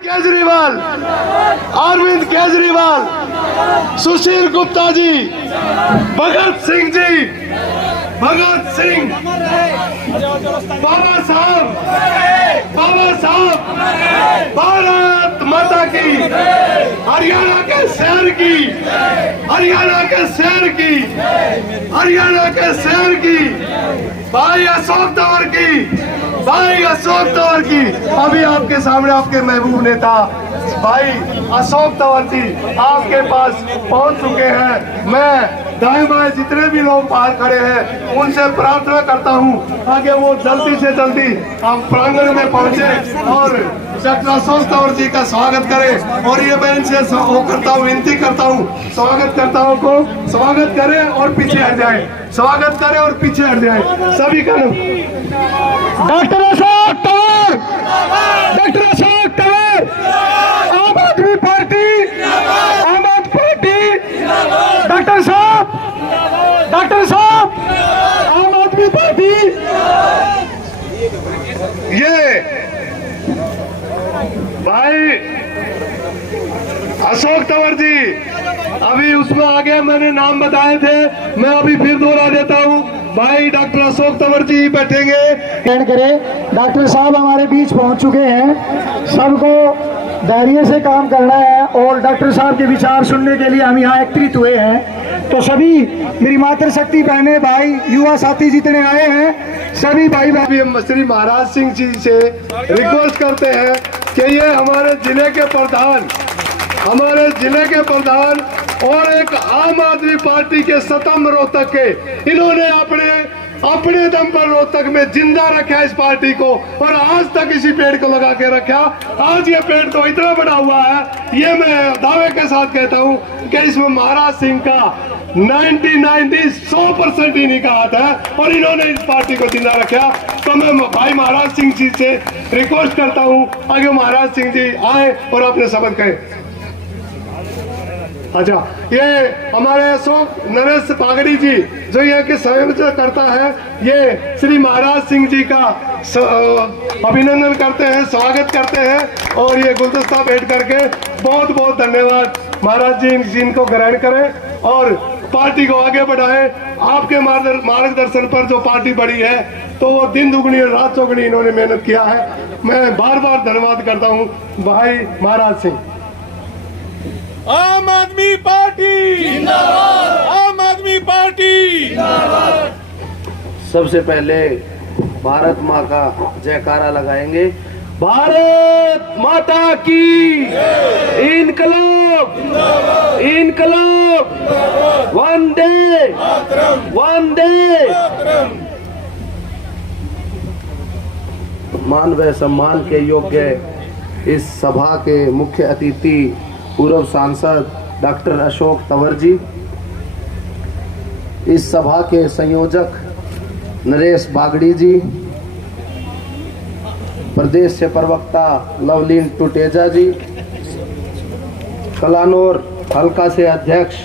केजरीवाल, अरविंद केजरीवाल, सुशील गुप्ता जी, भगत सिंह जी, भगत सिंह, बाबा साहब, भारत माता की, हरियाणा के शहर की, हरियाणा के शहर की, हरियाणा के शहर की, भाई अशोक तंवर की, भाई अशोक तंवर की। अभी आपके सामने आपके महबूब नेता भाई अशोक तंवर जी आपके पास पहुंच चुके हैं। मैं दाएं बाएं जितने भी लोग बाहर खड़े हैं उनसे प्रार्थना करता हूं ताकि वो जल्दी से जल्दी हम प्रांगण में पहुंचे और डॉक्टर अशोक तंवर जी का स्वागत करें। और ये मैं इनसे वो करता हूँ, विनती करता हूँ, स्वागत करताओं को स्वागत करें और पीछे हट जाए, स्वागत करें और पीछे हट जाए सभी का। डॉक्टर अशोक तंवर, डॉक्टर अशोक तंवर, आम आदमी पार्टी, आम आदमी पार्टी, डॉक्टर साहब, डॉक्टर साहब, आम आदमी पार्टी। ये भाई अशोक तंवर जी अभी उसमें आगे मैंने नाम बताए थे, मैं अभी फिर दोहरा देता हूँ। भाई डॉक्टर अशोक तंवर जी बैठेंगे। डॉक्टर साहब हमारे बीच पहुंच चुके हैं। सबको धैर्य से काम करना है और डॉक्टर साहब के विचार सुनने के लिए हम यहाँ एकत्रित हुए हैं। तो सभी मेरी मातृशक्ति बहने, भाई, युवा साथी जितने आए हैं, सभी भाई हम श्री महाराज सिंह जी से रिक्वेस्ट करते हैं कि ये हमारे जिले के प्रधान, हमारे जिले के प्रधान और एक आम आदमी पार्टी के सतम रोहतक के, इन्होंने अपने दम पर रोहतक में जिंदा रखा इस पार्टी को और आज तक इसी पेड़ को लगा के रखा। आज ये पेड़ तो इतना बड़ा हुआ है, ये मैं दावे के साथ कहता हूँ कि इसमें महाराज सिंह का 100% ही नहीं कहा था और इन्होंने इस पार्टी को जिंदा रखा। तो मैं भाई महाराज सिंह जी से रिक्वेस्ट करता हूँ आगे महाराज सिंह जी आए और अपने शब्द कहें। अच्छा, ये हमारे अशोक नरेश पागड़ी जी जो यहाँ के स्वयं करता है, ये श्री महाराज सिंह जी का अभिनंदन करते हैं, स्वागत करते हैं और ये गुलदस्ता भेंट करके बहुत बहुत धन्यवाद। महाराज जी इनको ग्रहण करें और पार्टी को आगे बढ़ाएं। आपके मार्गदर्शन पर जो पार्टी बढ़ी है तो वो दिन दुगनी और रात चौगुनी इन्होंने मेहनत किया है। मैं बार बार धन्यवाद करता हूँ भाई महाराज सिंह। आम आदमी पार्टी जिंदाबाद, आम आदमी पार्टी जिंदाबाद। सबसे पहले भारत माँ का जयकारा लगाएंगे। भारत माता की इनकलाब, इनकलाब, वंदे वंदे। मान व सम्मान के योग्य इस सभा के मुख्य अतिथि पूर्व सांसद डॉक्टर अशोक तंवर जी, इस सभा के संयोजक नरेश बागड़ी जी, प्रदेश से प्रवक्ता लवलीन टुटेजा जी, कलानौर हल्का से अध्यक्ष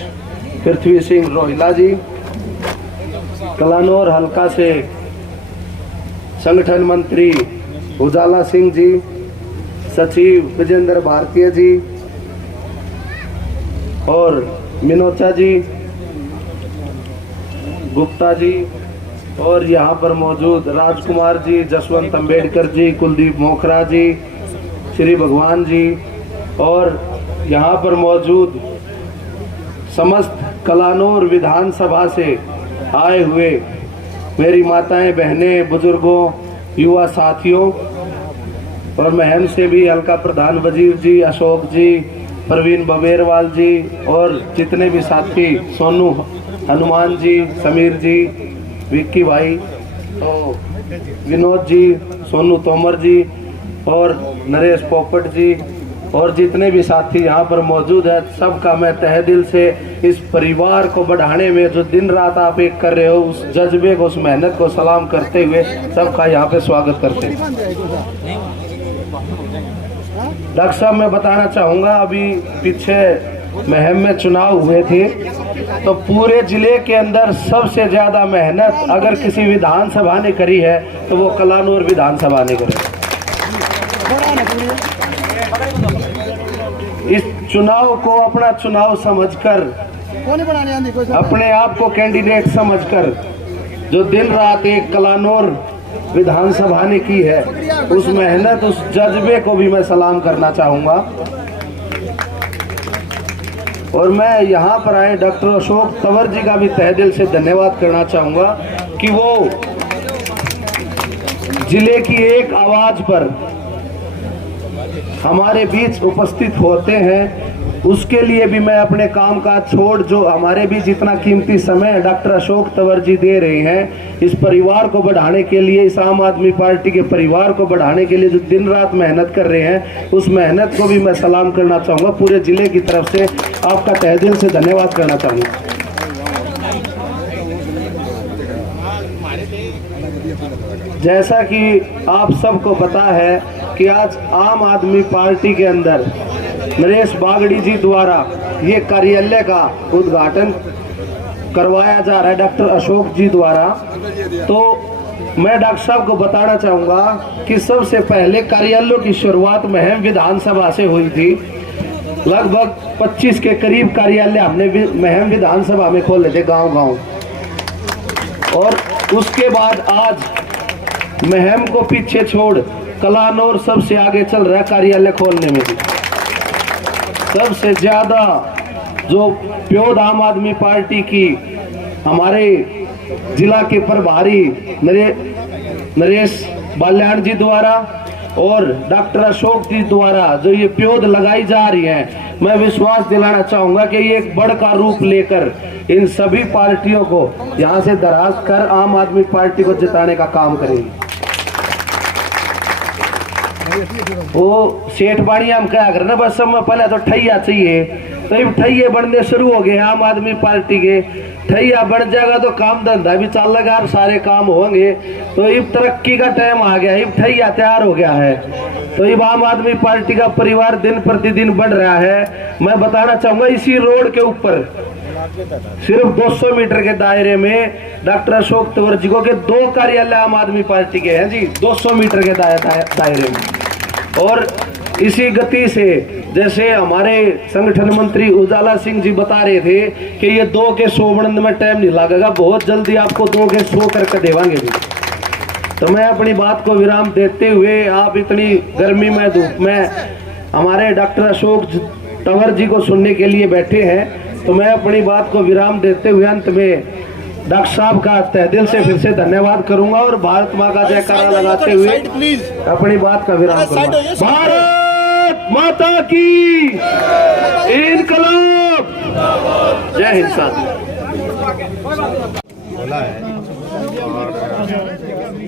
पृथ्वी सिंह रोहिला जी, कलानौर हल्का से संगठन मंत्री उजाला सिंह जी, सचिव विजेंद्र भारतीय जी और मिनोचा जी, गुप्ता जी और यहाँ पर मौजूद राजकुमार जी, जसवंत अंबेडकर जी, कुलदीप मोखरा जी, श्री भगवान जी और यहाँ पर मौजूद समस्त कलानौर विधानसभा से आए हुए मेरी माताएं, बहनें, बुजुर्गों, युवा साथियों और महम से भी हल्का प्रधान वजीर जी, अशोक जी, प्रवीण बबेरवाल जी और जितने भी साथी, सोनू हनुमान जी, समीर जी, विक्की भाई, तो विनोद जी, सोनू तोमर जी और नरेश पोपट जी और जितने भी साथी यहाँ पर मौजूद है, सबका मैं तहे दिल से इस परिवार को बढ़ाने में जो दिन रात आप एक कर रहे हो, उस जज्बे को, उस मेहनत को सलाम करते हुए सबका यहाँ पे स्वागत करते हैं। डॉक्टर साहब, मैं बताना चाहूँगा, अभी पीछे महम में चुनाव हुए थे तो पूरे जिले के अंदर सबसे ज़्यादा मेहनत अगर किसी विधानसभा ने करी है तो वो कलानौर विधानसभा ने करी। इस चुनाव को अपना चुनाव समझकर, अपने आप को कैंडिडेट समझकर जो दिन रात एक कलानौर विधानसभा ने की है, उस मेहनत, उस जज्बे को भी मैं सलाम करना चाहूंगा। और मैं यहाँ पर आए डॉक्टर अशोक तंवर जी का भी तहे दिल से धन्यवाद करना चाहूंगा कि वो जिले की एक आवाज पर हमारे बीच उपस्थित होते हैं। उसके लिए भी मैं अपने काम काज छोड़, जो हमारे बीच इतना कीमती समय डॉक्टर अशोक तंवर जी दे रहे हैं, इस परिवार को बढ़ाने के लिए, इस आम आदमी पार्टी के परिवार को बढ़ाने के लिए जो दिन रात मेहनत कर रहे हैं, उस मेहनत को भी मैं सलाम करना चाहूँगा। पूरे जिले की तरफ से आपका तहे दिल से धन्यवाद करना चाहूँगा। जैसा कि आप सबको पता है कि आज आम आदमी पार्टी के अंदर नरेश बागड़ी जी द्वारा ये कार्यालय का उद्घाटन करवाया जा रहा है डॉक्टर अशोक जी द्वारा। तो मैं डॉक्टर साहब को बताना चाहूँगा कि सबसे पहले कार्यालयों की शुरुआत महम विधानसभा से हुई थी। लगभग 25 के करीब कार्यालय हमने महम विधानसभा में खोले थे गांव-गांव, और उसके बाद आज महम को पीछे छोड़ कलानौर सबसे आगे चल रहा है कार्यालय खोलने में भी। सबसे ज्यादा जो प्योद आम आदमी पार्टी की हमारे जिला के प्रभारी नरेश बाल्याण जी द्वारा और डॉक्टर अशोक जी द्वारा जो ये प्योद लगाई जा रही है, मैं विश्वास दिलाना चाहूंगा कि ये एक बड़ का रूप लेकर इन सभी पार्टियों को यहाँ से दराज कर आम आदमी पार्टी को जिताने का काम करेगी। वो सेठ बाणी हम क्या कर ना, बस सब में पहले तो ठैया चाहिए, तो अब ठैये बनने शुरू हो गए आम आदमी पार्टी के। ठैया बन जाएगा तो काम धंधा भी चलेगा और सारे काम होंगे। तो अब तरक्की का टाइम आ गया, अब ठैया तैयार हो गया है। तो अब आम आदमी पार्टी का परिवार दिन प्रतिदिन बढ़ रहा है। मैं बताना चाहूंगा इसी रोड के ऊपर सिर्फ 200 मीटर के दायरे में डॉक्टर अशोक तंवर जी को के 2 कार्यालय आम आदमी पार्टी के हैं जी, 200 मीटर के दायरे में। और इसी गति से जैसे हमारे संगठन मंत्री उजाला सिंह जी बता रहे थे कि ये 2 के 100 बनने में टाइम नहीं लगेगा, बहुत जल्दी आपको 2 के 100 करके देवांगे भी। तो मैं अपनी बात को विराम देते हुए, आप इतनी गर्मी में धूप में हमारे डॉक्टर अशोक तंवर जी को सुनने के लिए बैठे हैं, तो मैं अपनी बात को विराम देते हुए अंत में डॉक्टर साहब का तहे दिल से फिर से धन्यवाद करूंगा और भारत माँ का जयकारा लगाते हुए अपनी बात का विराम करूंगा। भारत माता की इनकलाब, जय हिंद। साथी बोला है और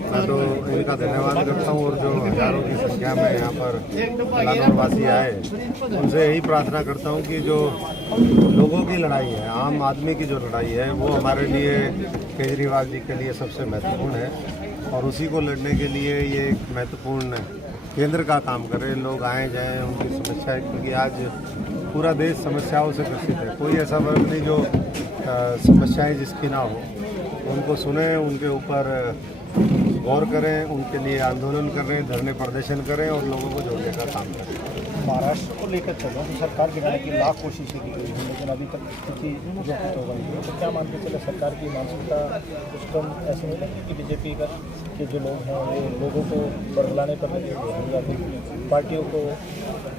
मैं तो इनका धन्यवाद करता हूँ। और जो हजारों की संख्या में यहाँ पर कलानौर वासी आए, उनसे यही प्रार्थना करता हूँ कि जो लोगों की लड़ाई है, आम आदमी की जो लड़ाई है, वो हमारे लिए केजरीवाल जी के लिए सबसे महत्वपूर्ण है और उसी को लड़ने के लिए ये एक महत्वपूर्ण केंद्र का काम करे। लोग आए जाएं, उनकी समस्याएं, क्योंकि आज पूरा देश समस्याओं से ग्रसित है। कोई ऐसा वर्ग नहीं जो समस्याएं जिसकी ना हो, उनको सुने, उनके ऊपर गौर करें, उनके लिए आंदोलन करें, धरने प्रदर्शन करें और लोगों को जोड़ने का काम करें। महाराष्ट्र को लेकर चलो तो सरकार गिराने की लाख कोशिशें की गई हैं, लेकिन अभी तक किसी जो हो गई है। तो क्या मानते चले सरकार की मानसिकता कुछ कम ऐसे नहीं लगती कि बीजेपी का के जो लोग हैं वो लोगों को बरगलाने पर लगे हुए हैं या फिर पार्टियों को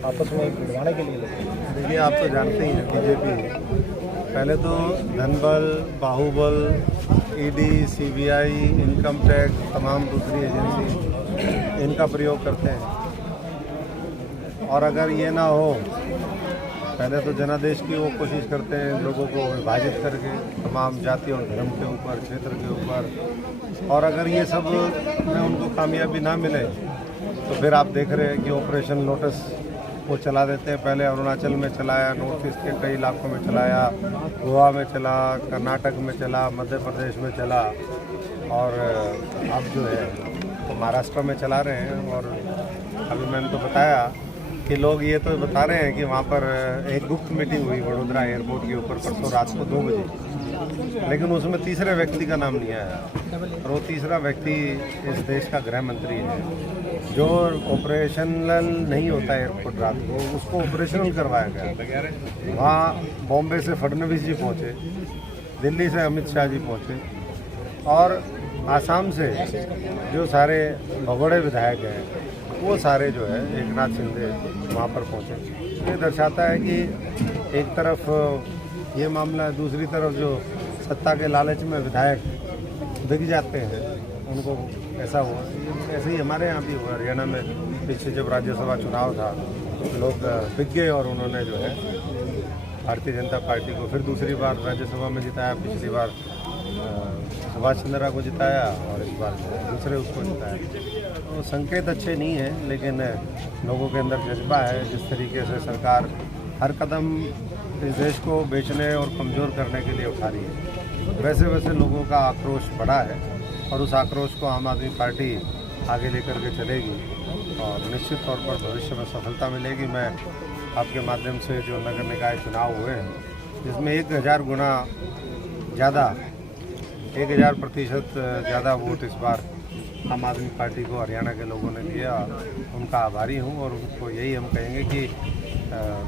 आपस में भिड़वाने के लिए लगे? देखिए, आप तो जानते ही हैं बीजेपी पहले तो धनबल, बाहुबल, ईडी, सीबीआई, इनकम टैक्स, तमाम दूसरी एजेंसी इनका प्रयोग करते हैं। और अगर ये ना हो, पहले तो जनादेश की वो कोशिश करते हैं लोगों को विभाजित करके तमाम जाति और धर्म के ऊपर, क्षेत्र के ऊपर। और अगर ये सब में उनको कामयाबी ना मिले तो फिर आप देख रहे हैं कि ऑपरेशन लोटस वो चला देते हैं। पहले अरुणाचल में चलाया, नॉर्थ ईस्ट के कई इलाकों में चलाया, गोवा में चला, कर्नाटक में चला, मध्य प्रदेश में चला और अब जो है तो महाराष्ट्र में चला रहे हैं। और अभी मैंने तो बताया कि लोग ये तो बता रहे हैं कि वहाँ पर एक गुप्त मीटिंग हुई वडोदरा एयरपोर्ट के ऊपर परसों रात को 2 बजे, लेकिन उसमें तीसरे व्यक्ति का नाम नहीं आया। और वो तीसरा व्यक्ति इस देश का गृह मंत्री है जो ऑपरेशनल नहीं होता एयरपोर्ट रात को, उसको ऑपरेशनल करवाया गया। वहाँ बॉम्बे से फडणवीस जी पहुँचे, दिल्ली से अमित शाह जी पहुँचे और आसाम से जो सारे भगोड़े विधायक हैं वो सारे जो है एक नाथ शिंदे वहाँ पर पहुँचे। ये दर्शाता है कि एक तरफ ये मामला है, दूसरी तरफ जो सत्ता के लालच में विधायक दिख जाते हैं उनको ऐसा हुआ। ऐसे ही हमारे यहाँ भी हुआ, हरियाणा में पीछे जब राज्यसभा चुनाव था लोग बिक गए और उन्होंने जो है भारतीय जनता पार्टी को फिर दूसरी बार राज्यसभा में जिताया। पिछली बार सुभाष चंद्रा को जिताया और इस बार दूसरे उसको जिताया। तो संकेत अच्छे नहीं हैं, लेकिन लोगों के अंदर जज्बा है। जिस तरीके से सरकार हर कदम इस देश को बेचने और कमज़ोर करने के लिए उठा रही है, वैसे वैसे लोगों का आक्रोश बढ़ा है और उस आक्रोश को आम आदमी पार्टी आगे लेकर के चलेगी और निश्चित तौर पर भविष्य में सफलता मिलेगी। मैं आपके माध्यम से जो नगर निकाय चुनाव हुए हैं जिसमें 1000 गुना ज़्यादा 1000% ज़्यादा वोट इस बार आम आदमी पार्टी को हरियाणा के लोगों ने दिया, उनका आभारी हूं और उनको यही हम कहेंगे कि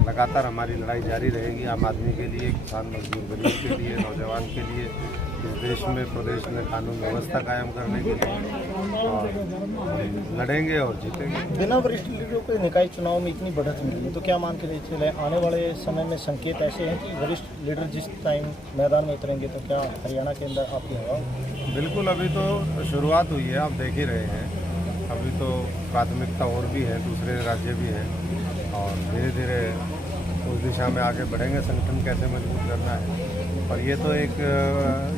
लगातार हमारी लड़ाई जारी रहेगी आम आदमी के लिए, किसान मजदूर गरीब के लिए, नौजवान के लिए, इस देश में प्रदेश में कानून व्यवस्था कायम करने के लिए और लड़ेंगे और जीतेंगे। बिना वरिष्ठ लीडरों के निकाय चुनाव में इतनी बढ़त मिली है तो क्या मान के चले आने वाले समय में संकेत ऐसे हैं कि वरिष्ठ लीडर जिस टाइम मैदान में उतरेंगे तो क्या हरियाणा के अंदर आपकी हवा? बिल्कुल, अभी तो शुरुआत हुई है, आप देख ही रहे हैं। अभी तो प्राथमिकता और भी है, दूसरे राज्य भी हैं और धीरे धीरे उस दिशा में आगे बढ़ेंगे। संगठन कैसे मजबूत करना है और ये तो एक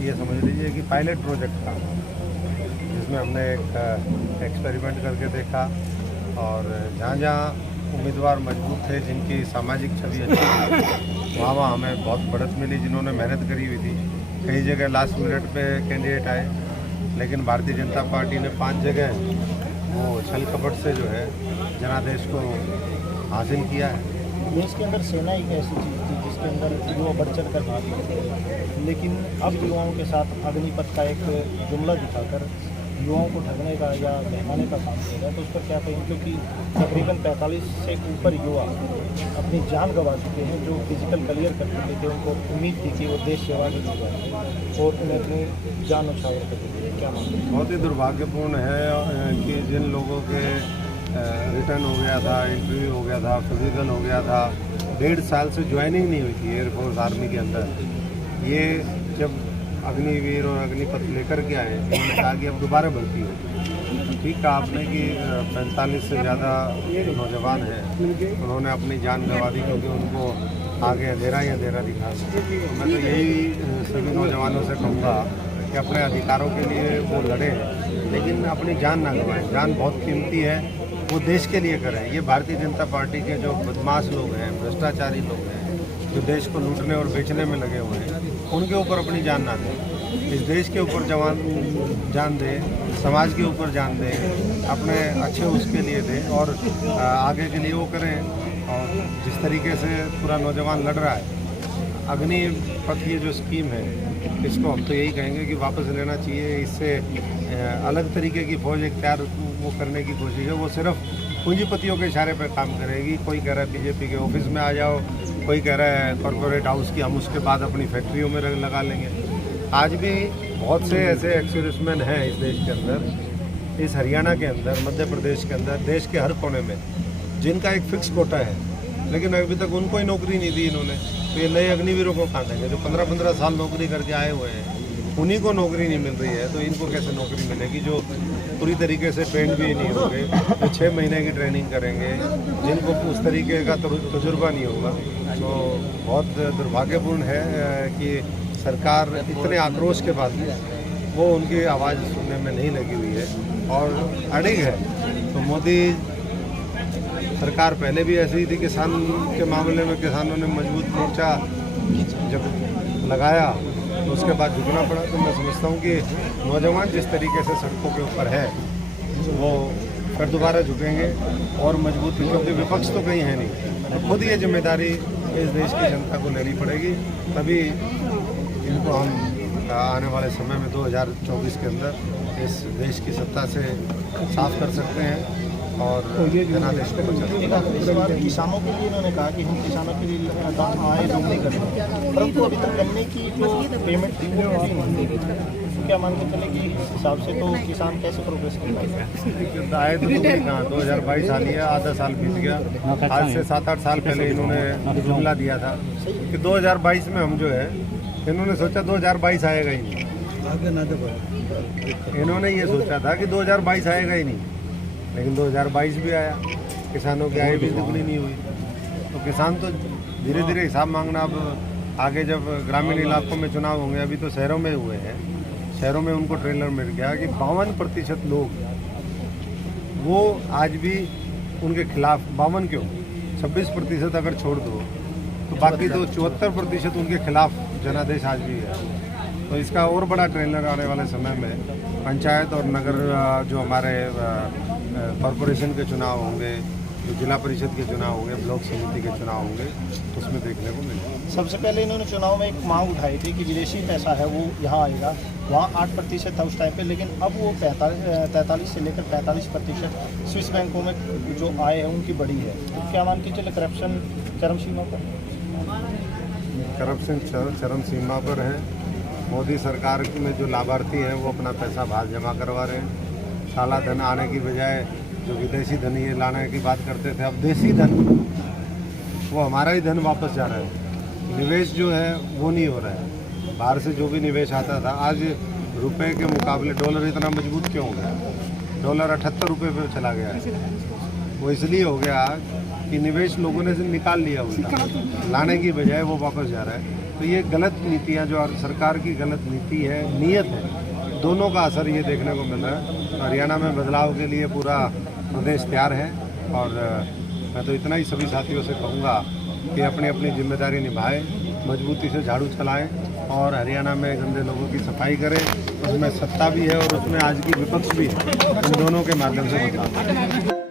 ये समझ लीजिए कि पायलट प्रोजेक्ट था जिसमें हमने एक एक्सपेरिमेंट करके देखा और जहाँ जहाँ उम्मीदवार मजबूत थे, जिनकी सामाजिक छवि अच्छी थी, वहाँ हमें बहुत बढ़त मिली। जिन्होंने मेहनत करी हुई थी, कई जगह लास्ट मिनट पे कैंडिडेट आए, लेकिन भारतीय जनता पार्टी ने 5 जगह वो छल कपट से जो है जनादेश को हासिल किया है। देश के अंदर सेना एक ऐसी चीज़ थी जिसके अंदर युवा बढ़ चढ़ कर भाग लेते थे, लेकिन अब युवाओं के साथ अग्निपथ का एक जुमला दिखाकर युवाओं को ठगने का या बहकाने का काम किया है, तो उस पर क्या कहें? क्योंकि तकरीबन 45 से ऊपर युवा अपनी जान गंवा चुके हैं जो फिजिकल क्लियर कर चुके थे। उनको उम्मीद थी कि वो देश सेवा के लिए जाएंगे और उन्हें अपनी जान उछावर कर दी। क्या मानते हैं? बहुत ही दुर्भाग्यपूर्ण है कि जिन लोगों के रिटर्न हो गया था, इंटरव्यू हो गया था, फिजिकल हो गया था, 1.5 साल से ज्वाइनिंग नहीं हुई थी एयरफोर्स आर्मी के अंदर, ये जब अग्निवीर और अग्निपथ लेकर के आए उन्होंने कहा कि अब दोबारा भर्ती हो। ठीक कहा आपने कि 45 से ज़्यादा नौजवान हैं, उन्होंने अपनी जान गंवा दी क्योंकि उनको आगे अंधेरा ही अंधेरा दिखा। तो मैं तो यही सभी नौजवानों से कहूँगा कि अपने अधिकारों के लिए वो लड़ें, लेकिन अपनी जान ना गंवाएं। जान बहुत कीमती है, वो देश के लिए करें। ये भारतीय जनता पार्टी के जो बदमाश लोग हैं, भ्रष्टाचारी लोग हैं, जो देश को लूटने और बेचने में लगे हुए हैं, उनके ऊपर अपनी जान ना दें। इस देश के ऊपर जान दें, समाज के ऊपर जान दें, अपने अच्छे उसके लिए दें और आगे के लिए वो करें। और जिस तरीके से पूरा नौजवान लड़ रहा है, अग्निपथ ये जो स्कीम है, इसको हम तो यही कहेंगे कि वापस लेना चाहिए। इससे अलग तरीके की फौज एक तैयार वो करने की कोशिश है, वो सिर्फ पूंजीपतियों के इशारे पर काम करेगी। कोई कह रहा है बीजेपी के ऑफिस में आ जाओ, कोई कह रहा है कॉरपोरेट हाउस की हम उसके बाद अपनी फैक्ट्रियों में लगा लेंगे। आज भी बहुत से ऐसे एक्सर्विसमैन हैं इस देश के अंदर, इस हरियाणा के अंदर, मध्य प्रदेश के अंदर, देश के हर कोने में, जिनका एक फिक्स कोटा है, लेकिन अभी तक उनको ही नौकरी नहीं दी इन्होंने। तो ये नए अग्निवीरों को कहाँ देंगे? जो 15-15 साल नौकरी करके आए हुए हैं, उन्हीं को नौकरी नहीं मिल रही है, तो इनको कैसे नौकरी मिलेगी? जो पूरी तरीके से ट्रेंड भी नहीं होंगे, जो 6 महीने की ट्रेनिंग करेंगे, जिनको उस तरीके का तजुर्बा नहीं होगा। तो बहुत दुर्भाग्यपूर्ण है कि सरकार इतने आक्रोश के बाद वो उनकी आवाज़ सुनने में नहीं लगी हुई है और अड़िग है। तो मोदी सरकार पहले भी ऐसी ही थी, किसान के मामले में किसानों ने मजबूत मोर्चा जब लगाया तो उसके बाद झुकना पड़ा। तो मैं समझता हूँ कि नौजवान जिस तरीके से सड़कों के ऊपर है, वो फिर दोबारा झुकेंगे और मजबूत, क्योंकि विपक्ष तो कहीं है नहीं। तो खुद ये जिम्मेदारी इस देश की जनता को लेनी पड़ेगी, तभी इनको हम आने वाले समय में 2024 के अंदर इस देश की सत्ता से साफ कर सकते हैं। और जनादेश को बचाएंगे। एक आखिरी सवाल, किसानों के लिए इन्होंने कहा कि हम किसानों के लिए आए लोग नहीं करेंगे, परंतु अभी तक गन्ने की जो पेमेंट थी वो अभी नहीं हुई। तो क्या मान के चले कि इस हिसाब से तो किसान कैसे प्रोग्रेस कर पाएगा? आए तो कहाँ 2022 आ लिया, आधा साल बीत गया। आज से 7-8 साल पहले इन्होंने जुमला दिया था कि 2022 में हम जो है, इन्होंने सोचा 2022 आएगा ही नहीं। इन्होंने ये सोचा था कि 2022 आएगा ही नहीं, लेकिन 2022 भी आया, किसानों की आय भी दुगनी नहीं हुई। तो किसान तो धीरे धीरे हिसाब मांगना, अब आगे जब ग्रामीण इलाकों में चुनाव होंगे, अभी तो शहरों में हुए हैं, शहरों में उनको ट्रेलर मिल गया कि 52% लोग वो आज भी उनके खिलाफ, 52 क्यों, 26% अगर छोड़ दो तो बाकी तो 74% उनके खिलाफ जनादेश आज भी है। तो इसका और बड़ा ट्रेलर आने वाले समय में पंचायत और नगर जो हमारे कॉरपोरेशन के चुनाव होंगे, जो जिला परिषद के चुनाव होंगे, ब्लॉक समिति के चुनाव होंगे, उसमें देखने को मिलेगा। सबसे पहले इन्होंने चुनाव में एक मांग उठाई थी कि विदेशी पैसा है वो यहाँ आएगा, वहाँ 8% था उस टाइम पे, लेकिन अब वो 43 से लेकर 45% स्विस बैंकों में जो आय है उनकी बढ़ी है। क्या मान के चले करप्शन चरम सीमा पर? करप्शन चरम सीमा पर है। मोदी सरकार में जो लाभार्थी हैं वो अपना पैसा बाहर जमा करवा रहे हैं। काला धन आने की बजाय जो विदेशी धन ये लाने की बात करते थे, अब देसी धन, वो हमारा ही धन वापस जा रहा है। निवेश जो है वो नहीं हो रहा है। बाहर से जो भी निवेश आता था, आज रुपए के मुकाबले डॉलर इतना मजबूत क्यों हो गया? डॉलर 78 रुपये पे चला गया है। वो इसलिए हो गया कि निवेश लोगों ने से निकाल लिया, उल्टा लाने की बजाय वो वापस जा रहा है। तो ये गलत नीतियाँ, जो सरकार की गलत नीति है, नीयत है, दोनों का असर ये देखने को मिल रहा है। हरियाणा में बदलाव के लिए पूरा प्रदेश तैयार है, और मैं तो इतना ही सभी साथियों से कहूँगा कि अपनी अपनी जिम्मेदारी निभाएं, मजबूती से झाड़ू चलाएं और हरियाणा में गंदे लोगों की सफाई करें। उसमें सत्ता भी है और उसमें आज की विपक्ष भी है, इन दोनों के माध्यम से बदलाव।